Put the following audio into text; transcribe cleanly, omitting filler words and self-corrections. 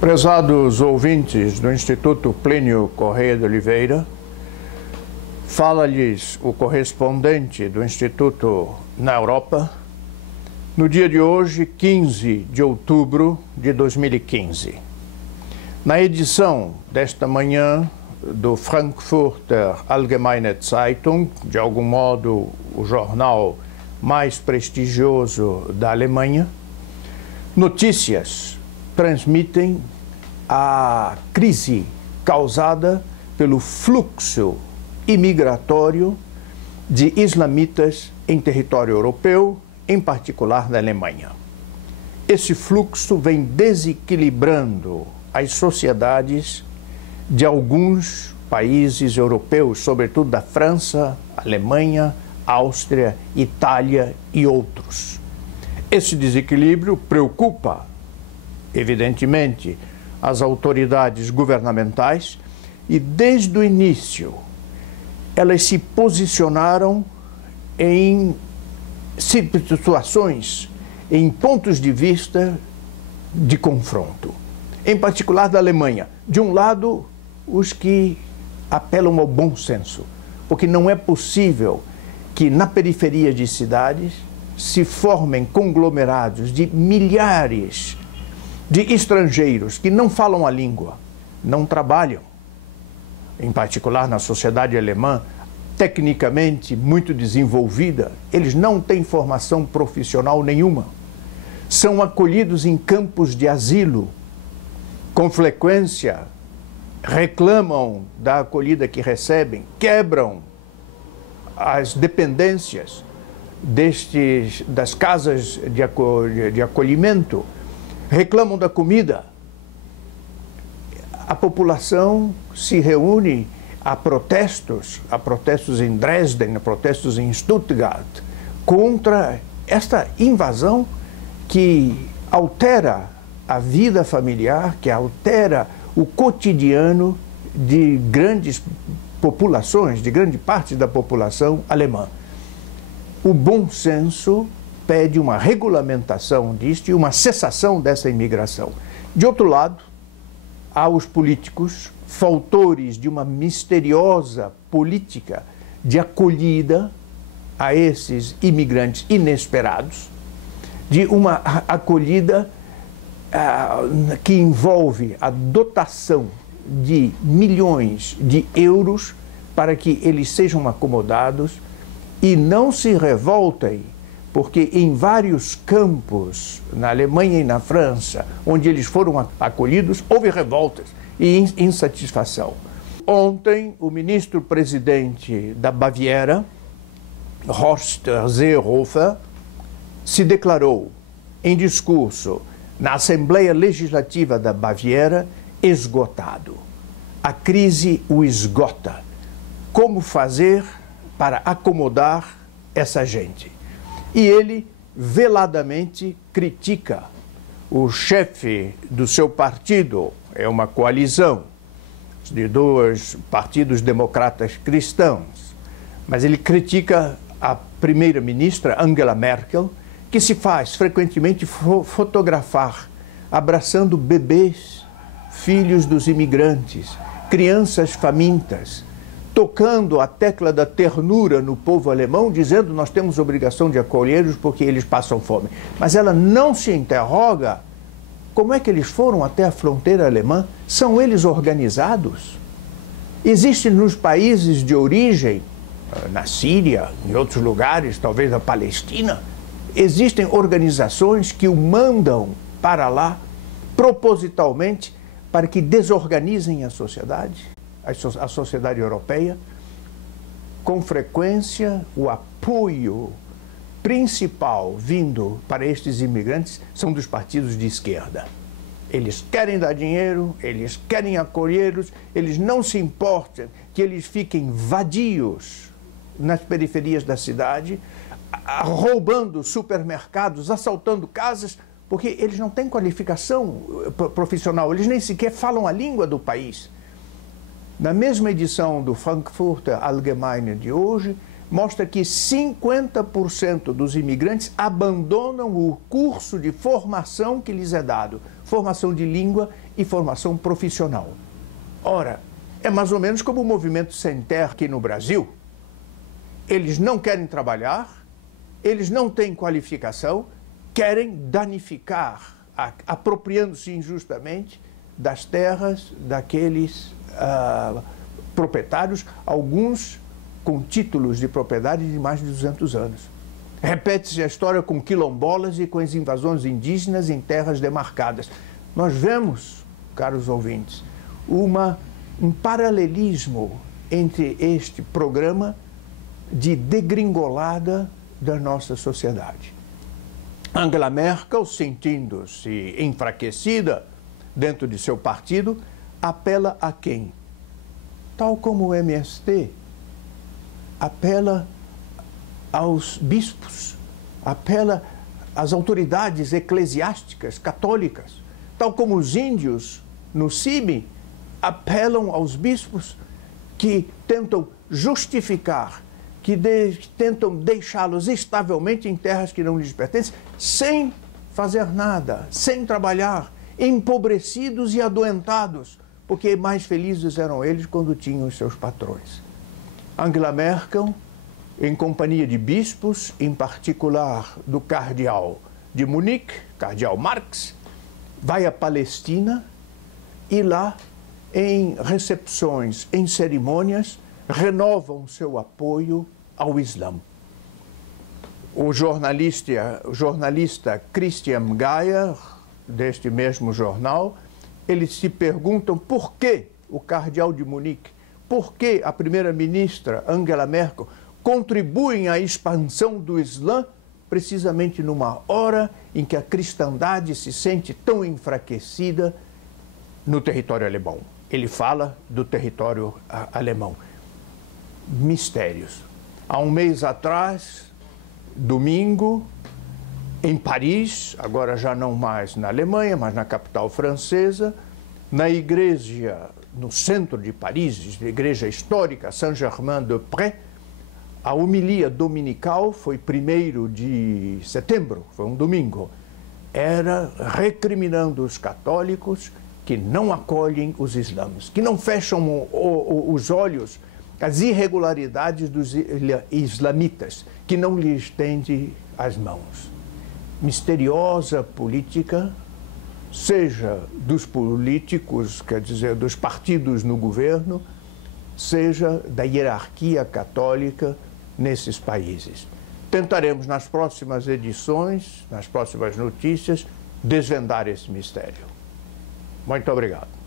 Prezados ouvintes do Instituto Plínio Correia de Oliveira, fala-lhes o correspondente do Instituto na Europa, no dia de hoje, 15 de outubro de 2015. Na edição desta manhã do Frankfurter Allgemeine Zeitung, de algum modo o jornal mais prestigioso da Alemanha, notícias transmitem a crise causada pelo fluxo imigratório de islamitas em território europeu, em particular na Alemanha. Esse fluxo vem desequilibrando as sociedades de alguns países europeus, sobretudo da França, Alemanha, Áustria, Itália e outros. Esse desequilíbrio preocupa, evidentemente, as autoridades governamentais e, desde o início, elas se posicionaram em situações, em pontos de vista de confronto. Em particular da Alemanha. De um lado, os que apelam ao bom senso, porque não é possível que na periferia de cidades se formem conglomerados de milhares de estrangeiros que não falam a língua, não trabalham, em particular na sociedade alemã, tecnicamente muito desenvolvida, eles não têm formação profissional nenhuma. São acolhidos em campos de asilo, com frequência reclamam da acolhida que recebem, quebram as dependências das casas de acolhimento, reclamam da comida. A população se reúne a protestos em Dresden, a protestos em Stuttgart, contra esta invasão que altera a vida familiar, que altera o cotidiano de grandes populações, de grande parte da população alemã. O bom senso pede uma regulamentação disto e uma cessação dessa imigração. De outro lado, há os políticos, fautores de uma misteriosa política de acolhida a esses imigrantes inesperados, de uma acolhida que envolve a dotação de milhões de euros para que eles sejam acomodados e não se revoltem, porque em vários campos, na Alemanha e na França, onde eles foram acolhidos, houve revoltas e insatisfação. Ontem, o ministro-presidente da Baviera, Horst Seehofer, se declarou em discurso na Assembleia Legislativa da Baviera esgotado. A crise o esgota. Como fazer para acomodar essa gente? E ele veladamente critica o chefe do seu partido, é uma coalizão de dois partidos democratas cristãos, mas ele critica a primeira-ministra Angela Merkel, que se faz frequentemente fotografar abraçando bebês, filhos dos imigrantes, crianças famintas, tocando a tecla da ternura no povo alemão, dizendo nós temos obrigação de acolhê-los porque eles passam fome. Mas ela não se interroga como é que eles foram até a fronteira alemã. São eles organizados? Existem nos países de origem, na Síria, em outros lugares, talvez na Palestina, existem organizações que o mandam para lá propositalmente para que desorganizem a sociedade europeia. Com frequência, o apoio principal vindo para estes imigrantes são dos partidos de esquerda. Eles querem dar dinheiro, eles querem acolhê-los, eles não se importam que eles fiquem vadios nas periferias da cidade, roubando supermercados, assaltando casas, porque eles não têm qualificação profissional, eles nem sequer falam a língua do país. Na mesma edição do Frankfurter Allgemeine de hoje, mostra que 50% dos imigrantes abandonam o curso de formação que lhes é dado, formação de língua e formação profissional. Ora, é mais ou menos como o movimento sem terra aqui no Brasil. Eles não querem trabalhar, eles não têm qualificação, querem danificar, apropriando-se injustamente das terras daqueles proprietários, alguns com títulos de propriedade de mais de 200 anos. Repete-se a história com quilombolas e com as invasões indígenas em terras demarcadas. Nós vemos, caros ouvintes, um paralelismo entre este programa de degringolada da nossa sociedade. Angela Merkel, sentindo-se enfraquecida dentro de seu partido, apela a quem? Tal como o MST, apela aos bispos, apela às autoridades eclesiásticas católicas, tal como os índios no CIMI apelam aos bispos que tentam justificar, que tentam deixá-los estavelmente em terras que não lhes pertencem, sem fazer nada, sem trabalhar, empobrecidos e adoentados, porque mais felizes eram eles quando tinham os seus patrões. Angela Merkel, em companhia de bispos, em particular do cardeal de Munique, cardeal Marx, vai à Palestina e lá, em recepções, em cerimônias, renovam seu apoio ao Islã. O jornalista Christian Geyer, deste mesmo jornal, eles se perguntam por que o cardeal de Munique, por que a primeira-ministra Angela Merkel contribuem à expansão do Islã precisamente numa hora em que a cristandade se sente tão enfraquecida no território alemão. Ele fala do território alemão. Mistérios. Há um mês atrás, domingo, em Paris, agora já não mais na Alemanha, mas na capital francesa, na igreja, no centro de Paris, a igreja histórica Saint-Germain-des-Prés, a homilia dominical foi 1º de setembro, foi um domingo, era recriminando os católicos que não acolhem os islãs, que não fecham os olhos às irregularidades dos islamitas, que não lhes estende as mãos. Misteriosa política, seja dos políticos, quer dizer, dos partidos no governo, seja da hierarquia católica nesses países. Tentaremos nas próximas edições, nas próximas notícias, desvendar esse mistério. Muito obrigado.